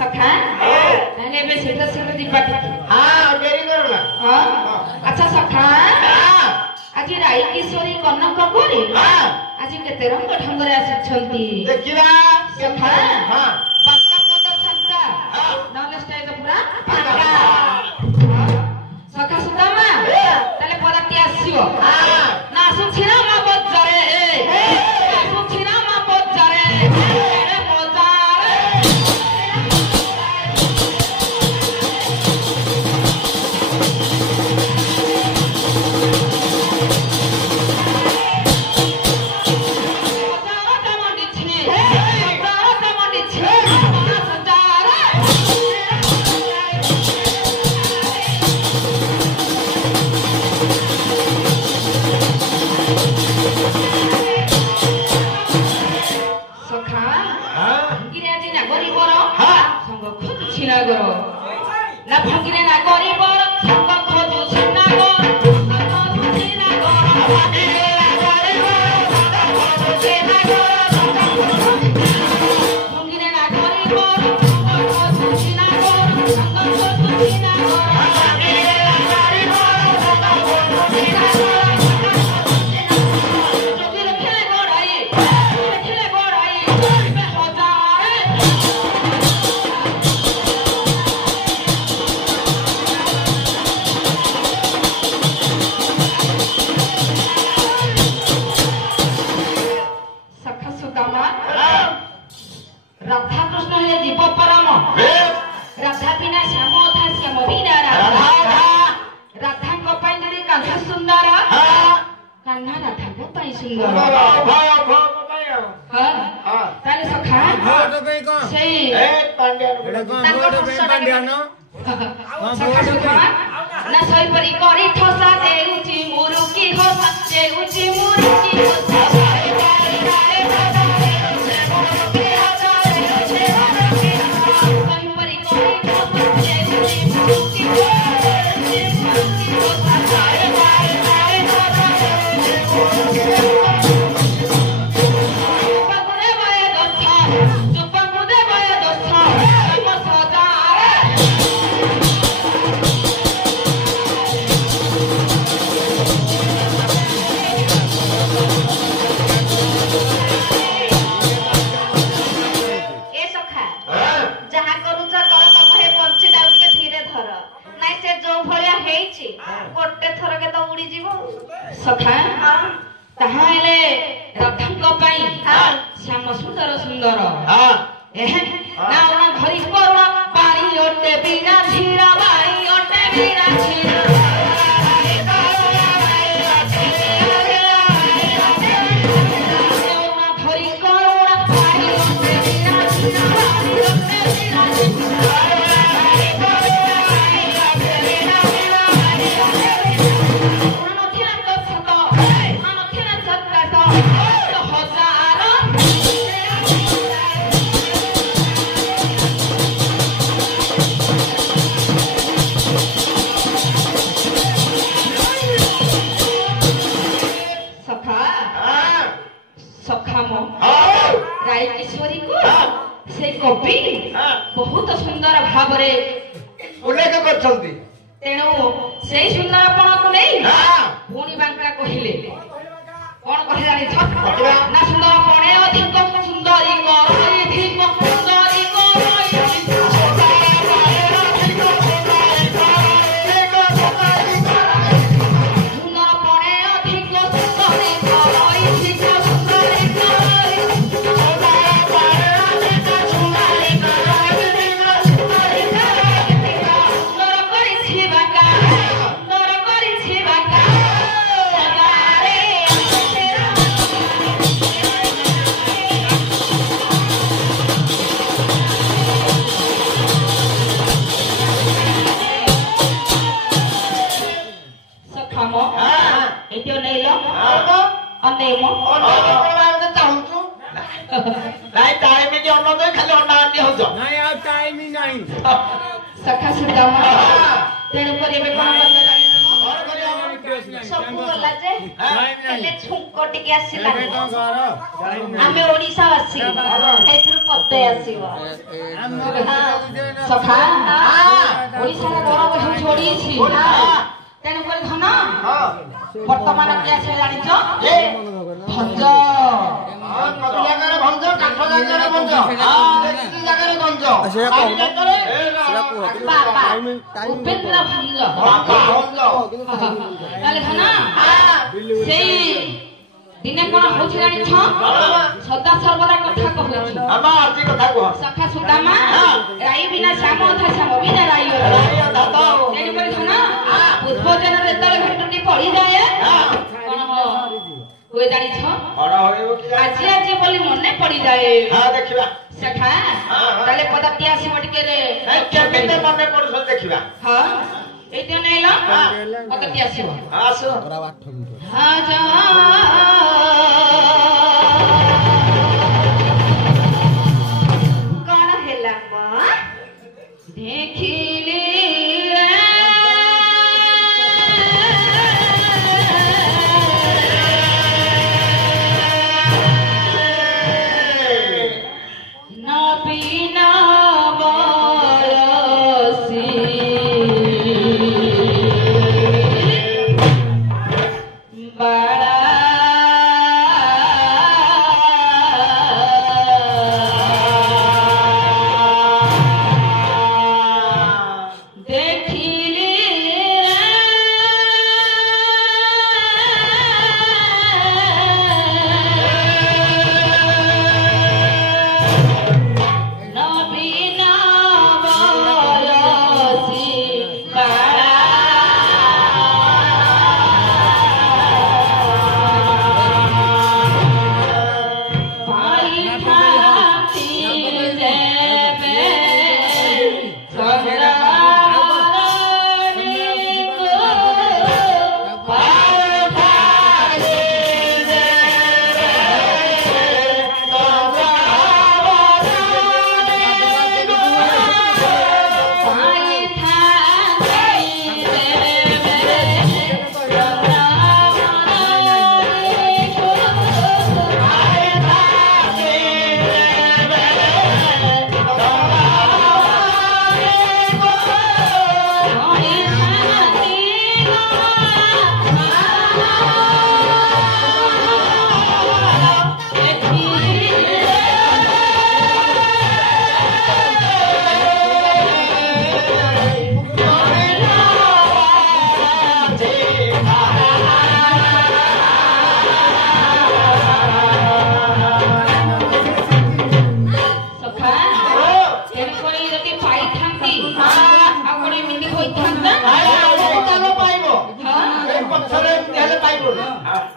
सखा ताने बे सीधा सीधा दीपा हां डेरी करला हां अच्छा सखा आज राई किशोरी कनक गोरी आज केते रंग ढंगरे आछछंती देखिला सखा हां पक्का पद छक्का नॉन स्टाइल तो पूरा पक्का सखा सुदामा ताले पराती आसीओ ना सुछि ना मा बजारे ना सुछि ना मा बजारे ना भंगिरे ना गरीब संग खोजु छिना गो खोजु छिना गो भंगिरे ना गरीब संग खोजु छिना गो भंगिरे ना गरीब संग खोजु छिना गो संग खोजु छिना गो भंगिरे ना गरीब संग खोजु छिना गो जोगी रखले गोड़ाई बे हजार राधा कृष्ण हे जीव परम राधा बिना श्याम था श्याम बिना राधा राधा को पाई जदी कान्हा सुंदर कान्हा राधा को पाई सुंदर भाई बताया हां ताले सखा तो कहीं कौन सही ए पांड्या एटा कौन बोर्ड पे पांड्यानो सखा सखा ना सही परी करी ठसा देउची मुरुकी होसा देउची मुरुकी होसा सखा ताहाले रथंग पई श्याम सुंदर सुंदर ना ना घरी करुणा पारी ओटे बिना झीरा बाई ओटे बिना झीरा घरी करुणा पारी ओटे बिना झीरा बाई ओटे बिना झीरा राई किशोरी को से कवि बहुत सुंदर भाव रे उल्लेख करछंती तेणु से सुंदरपण को नहीं पुणी बांका कहिले कौन कहे जानी छ ना सुंदरपणे अधिक सुंदरी करई अधिक सुंदरी ଏଇଠି ଅନେଇଲ ଅନେଇମ ଚାହୁଁଛୁ ନାଇଁ ଟାଇମ କି ଅନ୍ନ ଦେଇ ଖାଲି ଅଣ୍ଡା ଆଣ୍ଡି ହଉଛ ନାଇଁ ଆଉ ଟାଇମ ନାହିଁ ସଖା ସୁଦାମା ତେଣୁକରି ଏବେ କଣ କରିବା ଜାଣିଛ? ସବୁ ଗଲା ଯେ ହେଲେ ଛୁଙ୍କ ଟିକେ ଆସିଲା ଏବେ କଣ ଘର ଟାଇମ ଆମେ ଓଡିଶା ବାସୀ ଏଥିରୁ ପଦେ ଆସିବ ସଖା ଓଡ଼ିଶାର ଗୌରବ ହେଉଛି ଓଡ଼ିଶୀ ତେଣୁକରି ଧନ ବର୍ତ୍ତମାନ କିଏ ଆସିଲେ ଜାଣିଛ? ଭଞ୍ଜ କବି ଜାଗାରେ ଭଞ୍ଜ କାଠ ଜାଗାରେ ଭଞ୍ଜ ଜାଗାରେ ଭଞ୍ଜ ବାପା ଉପେନ୍ଦ୍ର ଭଞ୍ଜ ଭଞ୍ଜ ତାହେଲେ ଧନ ସେଇ ଦିନେ କଣ ହଉଛି ଜାଣିଛ? ସଦା ସର୍ବଦା କଥା କହୁଛୁ ଆମା ଆଜି କଥା କୁହ ସଖା ସୁଦାମା ରାଇ ବିନା ଶ୍ୟାମ ଅଧା ଶ୍ୟାମ ବିନା ରାଇ ତେଣୁକରି ଧନ ପୂର୍ବ ଜନରେ ଯେତେବେଳେ ଭେଟୁଟି ପଡିଯାଏ କଣ ହୁଏ ଜାଣିଛ? ବଡ ହୋଇବ କି ଆଜି ଆଜି ବୋଲି ମନେ ପଡିଯାଏ ଦେଖିବା ସଖା ତାହେଲେ ପଦାତି ଆସିବ ଟିକେ ରେ କେମିତି ମନେ ପଡୁଛ ଦେଖିବା ହଁ ଏଇଠି ନେଇଲ ପଦାତି ଆସିବ ଆସ କଣ ହେଲା ମ ଦେଖିଲି নবীনা বয়সী বাড়া দেখিলি নবীনা বয়সী বাড়া পাই থাকি দেবে সহরাবরণী গো পাই থাকি দেবে সহরাবরণী গো পাই থাকি দেবে সহরাবরণী গো পাই থাকি ସଖା ତେଣୁକରି ଯଦି ପାଇଥାନ୍ତି ଆଉ କଣ ଏମିତି ହୋଇଥାନ୍ତା ଚାଲ ପାଇବ ହଁ ଏଇ ପଛରେ ଏମିତି ହେଲେ ପାଇବନି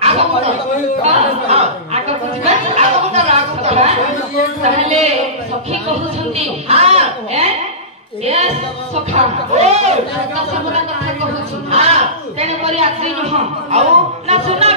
ଆଗକୁ ଆଗକୁ ଯିବା ଆଗକୁ ଚାଲ ଆଗକୁ ଚାଲ ତାହେଲେ ସଖୀ କହୁଛନ୍ତି ସଖା ସର୍ବଦା କଥା କହୁଛୁ ତେଣୁକରି ଆଜି ନୁହଁ ଆଉ ନା ସୁନା